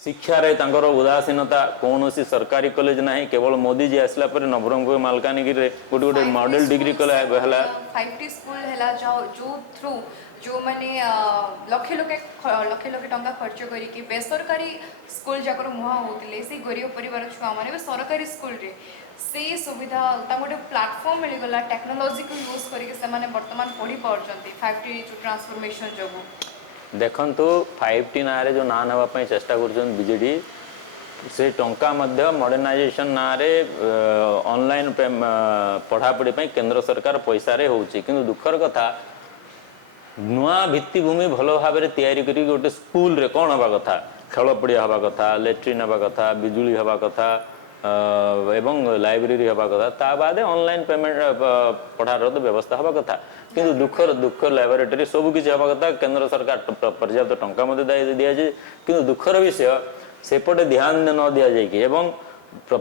शिक्षार उदासीनता कौन सी सरकारी कॉलेज ना केवल मोदी जी आसला पर नवरंगपुर मालकानगिरी गोटे गोटे मॉडल डिग्री कला 5टी स्कूल है जो थ्रू जो माने लक्षे लक्षे टंका खर्च करी बेसरकारी स्कूल जाकर मुहा होते से गरीब परिवार छुआ मैंने सरकारी स्कूल रे से सुविधा गोटे प्लाटफर्म मिलगला टेक्नोलोजी को यूज करके बर्तमान पढ़ी पार्टी 5टी जो ट्रांसफॉर्मेशन जो देखु 5T ना जो ना नापी चेष्टा करजेडी से टंका मॉडर्नाइजेशन ना ऑनलाइन पढ़ापढ़ी केंद्र सरकार पैसा रे होची किंतु दुखर कथा नुआ भित्तिभूमि भल भाव में तैयारी करी गोटे स्कूल रे कौन हवा कथा खेल पड़िया हवा कथा लैट्रिन हवा कथा बिजुली हवा कथा एवं लाइब्रेरी हवा कथा ता बाद ऑनलाइन पेमेंट पढ़ार तो व्यवस्था हवा कथा किंतु दुख लैबोरेटरी सब किसी हवा कथा केंद्र सरकार पर्याप्त टंका दि जाए किंतु दुखर विषय सेपटे ध्यान न दि जाए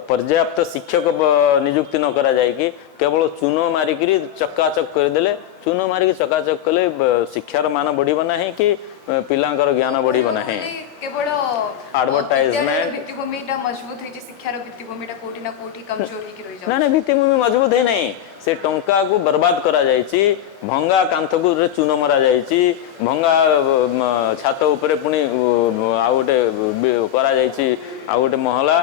पर्याप्त शिक्षक नियुक्ति न करा जाए केवल चून मारिक चकाचक करदे चून मारिक चकाचक कले शिक्षार मान बढ़ ना कि पिलांकर ज्ञान बढ़ ना केवल एडवर्टाइजमेंट भित्तिभूमिटा मजबूत है शिक्षार भित्तिभूमिटा कोठी ना कोठी कमजोर ही रही जाय ना भित्तिभूमि मजबूत है नहीं से टंका को बर्बाद करा जायछि भंगा कांथ को चून मरा जायछि भंगा छात ऊपर पुनी आ गोटे करा जायछि आ गोटे महला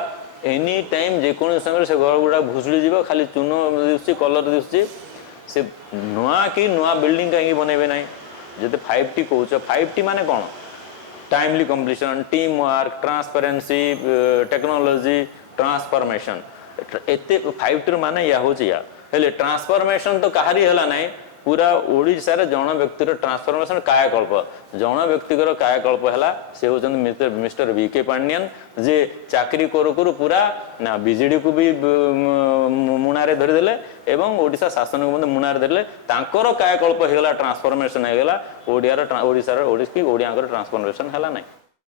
एनी टाइम जेकोन समय से घर गुडा भुसुड़ी जीव खाली चून दिसछि कलर दिसछि से नुआ की नुआ बिल्डिंग कहीं बनैबे नहीं जते 5T कहउछ 5T माने कोन timely completion team work transparency technology transformation एते 5T माने या होची या हेले ट्रांसफॉर्मेशन तो कहारी हला नहीं पूरा ओडिशा रे जन व्यक्तिर ट्रांसफॉर्मेशन कायाकल्प जन व्यक्तिगर कायाकल्प हला से होचंद मिस्टर VK पांडियन जे चाकरी करू करू पूरा ना बीजेडी को भी मुनारे धरि देले एवं ओडिशा शासन को मुनारे धरले तांकर कायाकल्प हेगला ट्रांसफॉर्मेशन हेगला ओडिया रो ओडिशा रो ओडिस की ओडिया ट्रांसफॉर्मेशन हला नहीं।